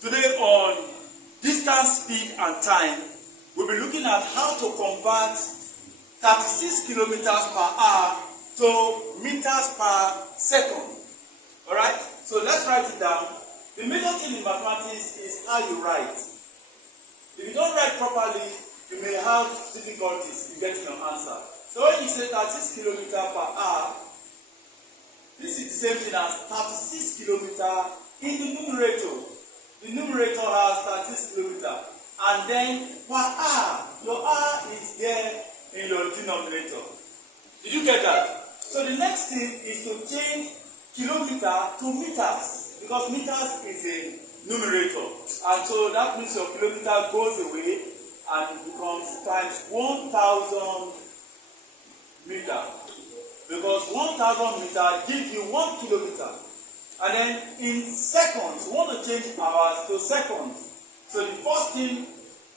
Today on distance, speed and time, we'll be looking at how to convert 36 kilometers per hour to meters per second. Alright, so let's write it down. The major thing in mathematics is how you write. If you don't write properly, you may have difficulties in getting your answer. So when you say 36 kilometers per hour, this is the same thing as 36 kilometers in the numerator. The numerator has 36 kilometers. And then per hour, your hour is there in your denominator. Did you get that? So the next thing is to change kilometer to meters, because meters is a numerator. And so that means your kilometer goes away and it becomes times 1,000 meters. Because 1,000 meters gives you 1 kilometer. And then in seconds, we want to change hours to seconds. So the first thing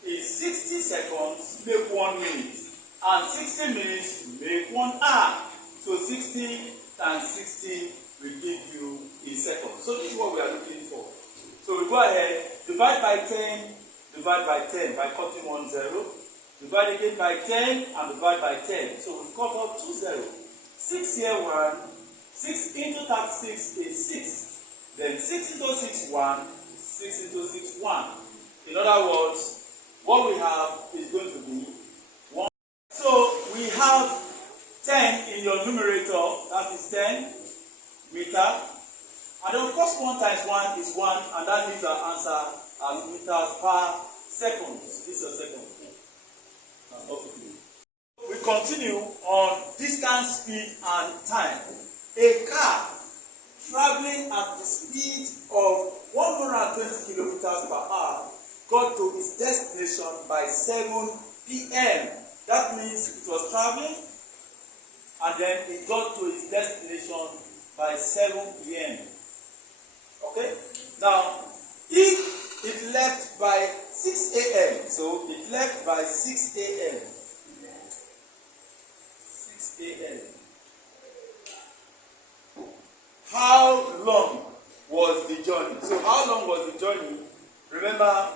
is 60 seconds make 1 minute. And 60 minutes make 1 hour. So 60 times 60 will give you a second. So this is what we are looking for. So we go ahead, divide by 10, divide by 10 by cutting 1 0. Divide again by 10 and divide by 10. So we've cut off 2 zeros. 6 here 1. 6 into 36 is 6. Then 6 into 6 1. 6 into 6 1. In other words, what we have is going to be 1. So we have 10 in your numerator, that is 10 meter. And then of course 1 times 1 is 1, and that gives our answer as meters per second. This is a second. We continue on distance, speed and time. A car traveling at the speed of 120 kilometers per hour got to its destination by 7 p.m. That means it was traveling and then it got to its destination by 7 p.m. Okay? Now, if it left by 6 a.m., so it left by 6 a.m. 6 a.m. How long was the journey? So how long was the journey? Remember,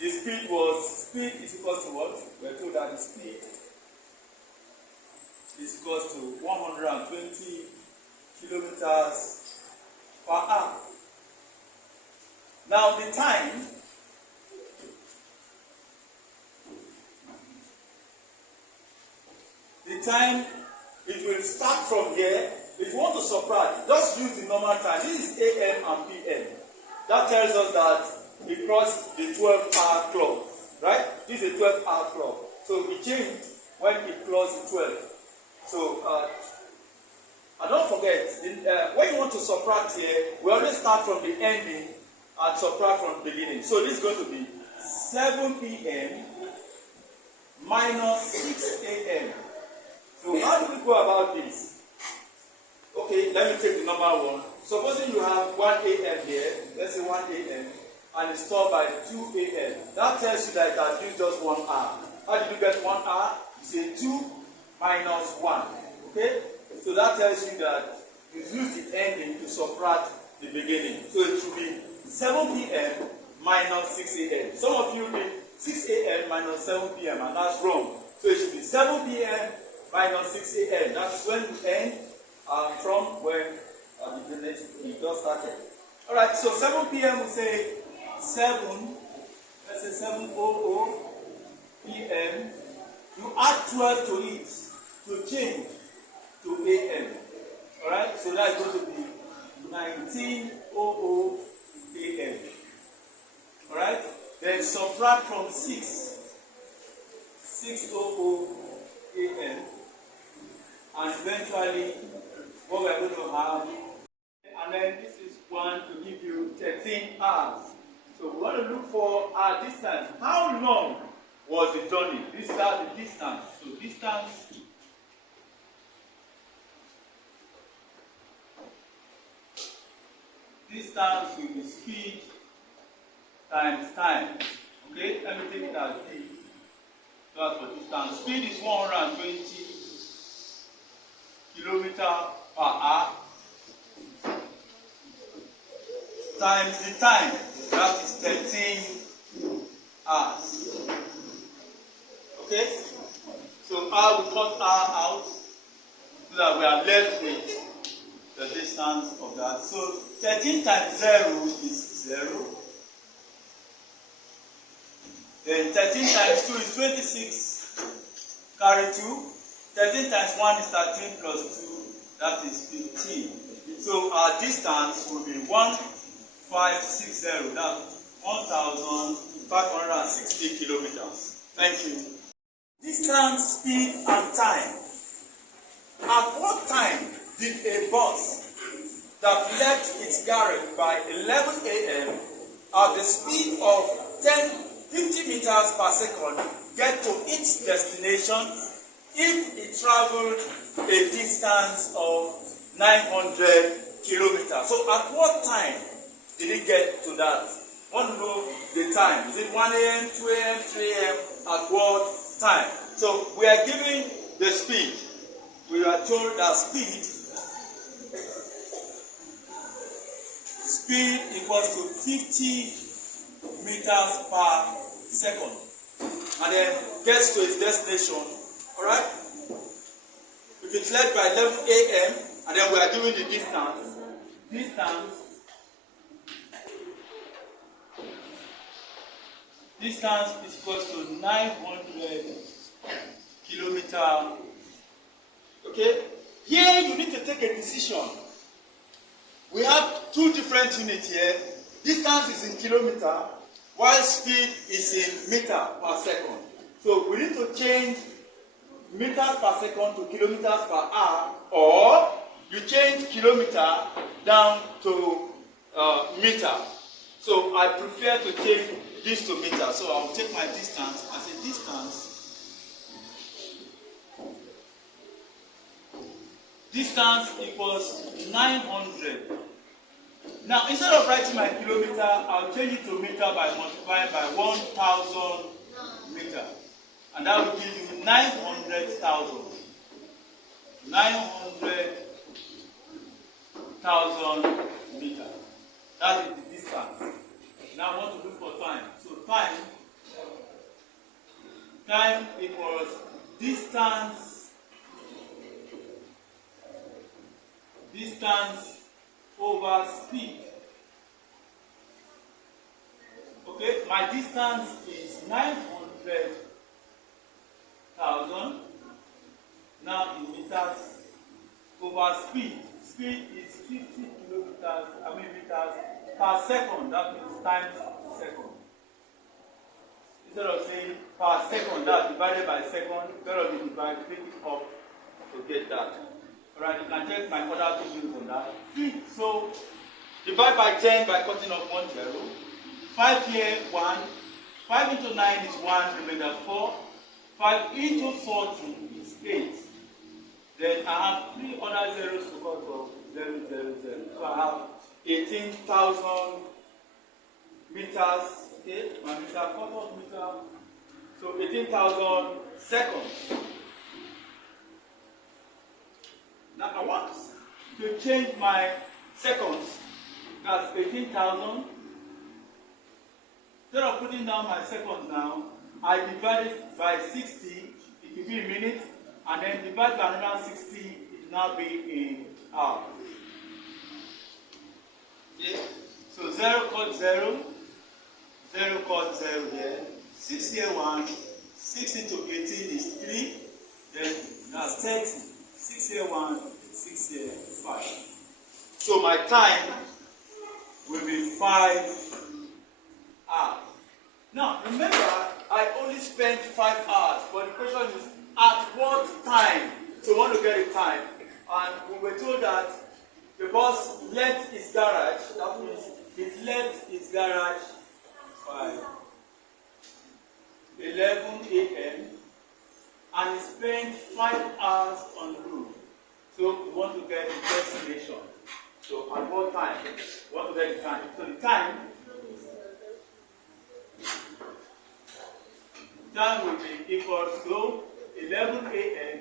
the speed is equal to what? We are told that the speed is equal to 120 kilometers per hour. Now the time it will start from here. If you want to subtract, just use the normal time. This is AM and PM. That tells us that we crossed the 12-hour clock, right? This is a 12-hour clock. So it changed when it closed the 12. So, and don't forget, when you want to subtract here, we always start from the ending and subtract from the beginning. So this is going to be 7 p.m. minus 6 a.m. So how do we go about this? Okay, let me take the number 1. Supposing you have 1 a.m. here, let's say 1 a.m. and it's stopped by 2 a.m. That tells you that it has used just 1 hour. How did you get 1 hour? You say 2 minus 1. Okay? So that tells you that you use the ending to subtract the beginning. So it should be 7 p.m. minus 6 a.m. Some of you read 6 a.m. minus 7 p.m. and that's wrong. So it should be 7 p.m. minus 6 a.m. That's when we end from when it just started. Alright, so 7 p.m. we say 7, let's say 7:00 p.m. You add 12 to it to change to a.m. Alright, so that's going to be 19:00 a.m. Alright, then subtract from 6, 6:00 a.m. and eventually what we are going to have, and then this is 1 to give you 13 hours. So we want to look for our distance. How long was the journey? This is the distance. So distance will be speed times time. Okay, let me take it as D. That's for distance. Speed is 120 kilometers per hour times the time, that is 13 hours. Okay? So R, we cut R out so that we are left with the distance of that. So 13 times 0 is 0. Then 13 times 2 is 26. Carry 2. 13 times 1 is 13 plus 2. That is 15. So our distance will be 1560. That's 1,560 kilometers. Thank you. Distance, speed, and time. At what time did a bus that left its garage by 11 a.m. at the speed of 50 meters per second get to its destination if it traveled a distance of 900 kilometers? So at what time did it get to that? I want to know the time. Is it 1 a.m., 2 a.m., 3 a.m.? At what time? So we are given the speed. We are told that speed equals to 50 meters per second, and then gets to its destination. All right? If it's left by 11 a.m. and then we are given the distance is equals to 900 kilometers. Okay? Here you need to take a decision. We have two different units here. Distance is in kilometer, while speed is in meter per second. So we need to change meters per second to kilometers per hour, or you change kilometer down to meter. So I prefer to change this to meter. So I'll take my distance as a distance. Distance equals 900. Now, instead of writing my kilometer, I'll change it to meter by multiplying by 1,000 meter. And that will give you 900,000. 900,000 meter. That is the distance. Now I want to look for time. So time equals distance over speed. Okay, my distance is 900,000. Now in meters over speed. Speed is 50 meters per second. That means times second. Instead of saying per second, that's divided by second. Instead of dividing, take it up to get that. Alright, you can check my other videos on that. So, divide by 10 by cutting off 1 0. 5 here, 1. 5 into 9 is 1, remainder 4. 5 into 40 is 8. Then I have 3 other zeros to cut off 0, 0, 0. So I have 18,000 meters. Okay, my meter, cut off meter. So 18,000 seconds. Now I want to change my seconds. That's 18,000. Instead of putting down my seconds now, I divide it by 60. It will be a minute. And then divide by another 60. It will now be in hours. Okay? So 0 cut 0. 0 cut 0 here. 6 here 1. 6 into 18 is 3. Then that's 30. 6 here 1, 6 here 5. So my time will be 5 hours. Now remember, I only spent 5 hours, but the question is at what time? So we want to get a time. And we were told that the bus left its garage, that means it left its garage by 11 a.m. and it spent 5 hours on the road. So we want to get the destination. So at what time? We want to get the time. So the time will be equal to 11 a.m.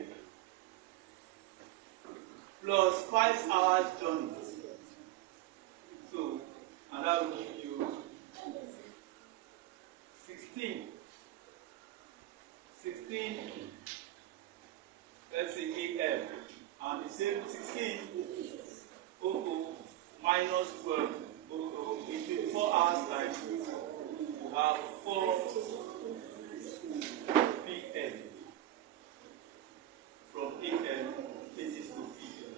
plus 5 hours journey. So, and that will give you 16:00 minus 12:00 in 24 hours times 2, we have 4 p.m. from a.m. cases to p.m.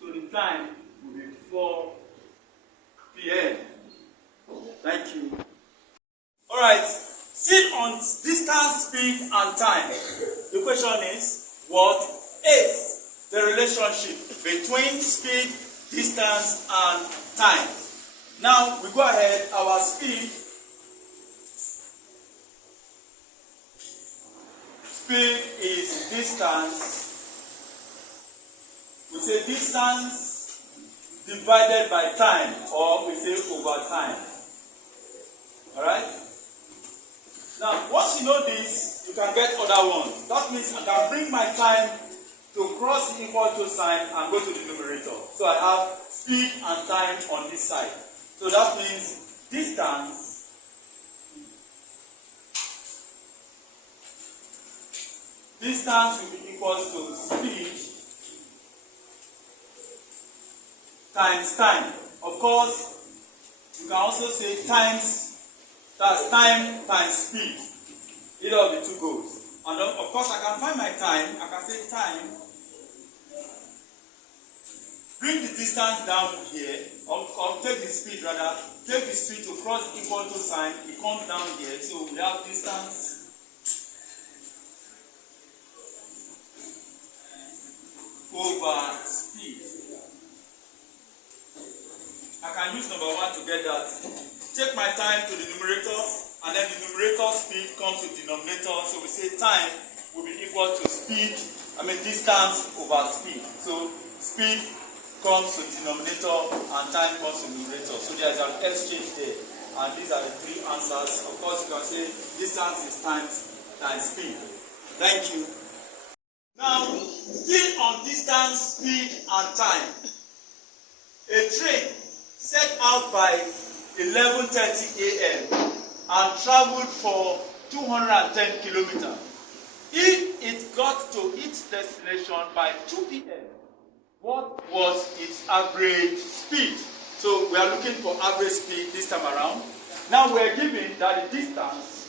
So the time will be 4 p.m. Thank you. Alright, still on distance, speed, and time. The question is, what is the relationship between speed, distance, and time? Now we go ahead, our speed. Speed is distance. We say distance divided by time, or we say over time. Alright? Now, once you know this, you can get other ones. That means I can bring my time to cross the equal to sign and go to the numerator. So I have speed and time on this side. So that means distance will be equal to speed times time. Of course, you can also say times, that's time times speed. Either of the two goes. And of course, I can find my time. I can say time. Bring the distance down here, or take the speed rather. Take the speed to cross the equal to sign. It comes down here. So we have distance over speed. I can use number 1 to get that. Take my time to the numerator, and then the numerator speed comes to the denominator. So we say time will be equal to distance over speed. So speed comes to the denominator and time comes to the numerator. So there is an exchange there. And these are the 3 answers. Of course, you can say distance is times speed. Thank you. Now, still on distance, speed, and time. A train set out by 11:30 a.m. and traveled for 210 kilometers. If it got to its destination by 2 p.m., what was its average speed? So we are looking for average speed this time around. Now we are given that the distance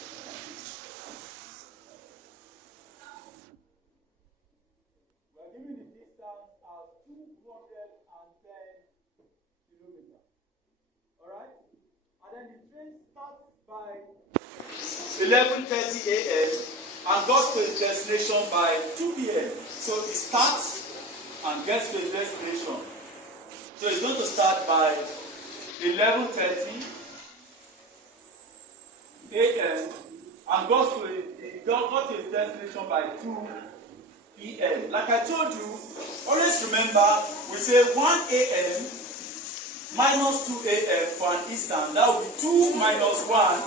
as 210 kilometers. Alright? And then the train starts by 11:30 a.m. and got to its destination by 2 p.m. So it starts and gets to its destination. So it's going to start by 11:30 a.m. and got to its destination by 2 p.m. Like I told you, always remember we say 1 a.m. minus 2 a.m. for an instant. That will be 2 minus 1,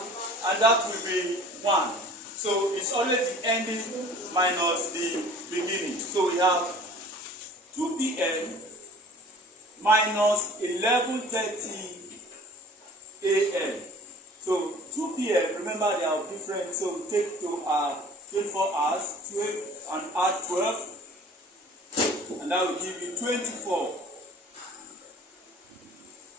and that will be 1. So it's always the ending minus the beginning. So we have 2 p.m. minus 11:30 a.m. So 2 p.m. remember they are different. So we take to 24 hours, 12 and add 12, and that will give you 24.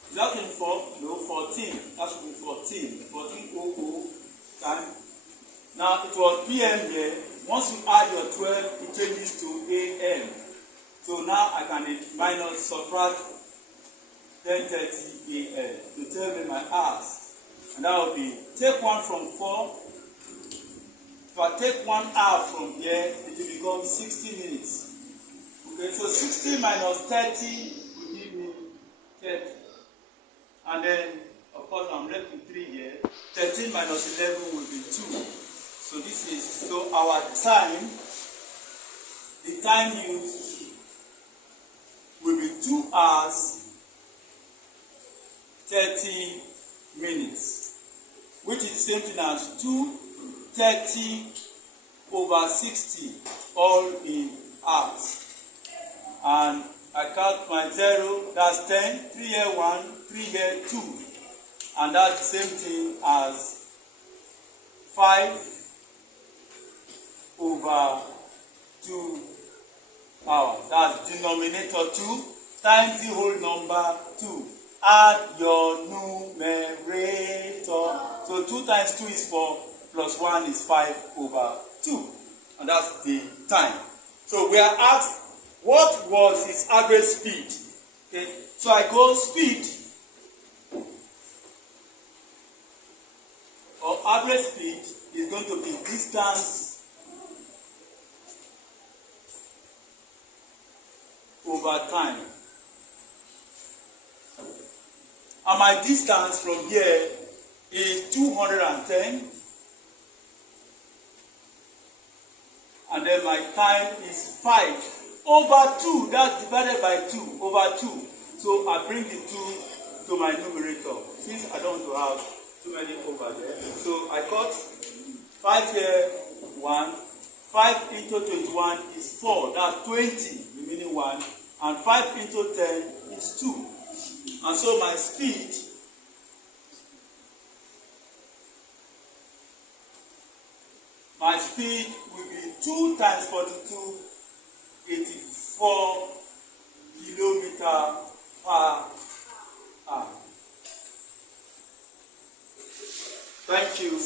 Is that 24? No, 14. That should be 14. 14:00 time. Now it was p.m. here. Once you add your 12, it changes to a.m. So now I can subtract 10:30 a.m. to tell me my hours. And that will be, take 1 from 4. If I take 1 hour from here, it will become 60 minutes. Okay, so 60 minus 30 will give me 30. And then, of course, I'm left with 3 here. 13 minus 11 will be 2. So our time, the time used will be 2 hours, 30 minutes, which is the same thing as 230 over 60, all in hours. And I count my 0, that's 10, 3 here 1, 3 here 2. And that's the same thing as 5 over 2 hour. That's denominator 2 times the whole number 2. Add your numerator. So 2 times 2 is 4, plus 1 is 5/2. And that's the time. So we are asked, what was his average speed? Okay, so I go speed, or average speed is going to be distance over time. And my distance from here is 210. And then my time is 5/2. That's divided by 2/2. So I bring the 2 to my numerator. Since I don't want to have too many over there. So I cut 5 here, 1. 5 into 21 is 4. That's 20, remaining 1. And 5 into 10 is 2. And so my speed will be 2 times 42, 84 kilometer per hour. Thank you.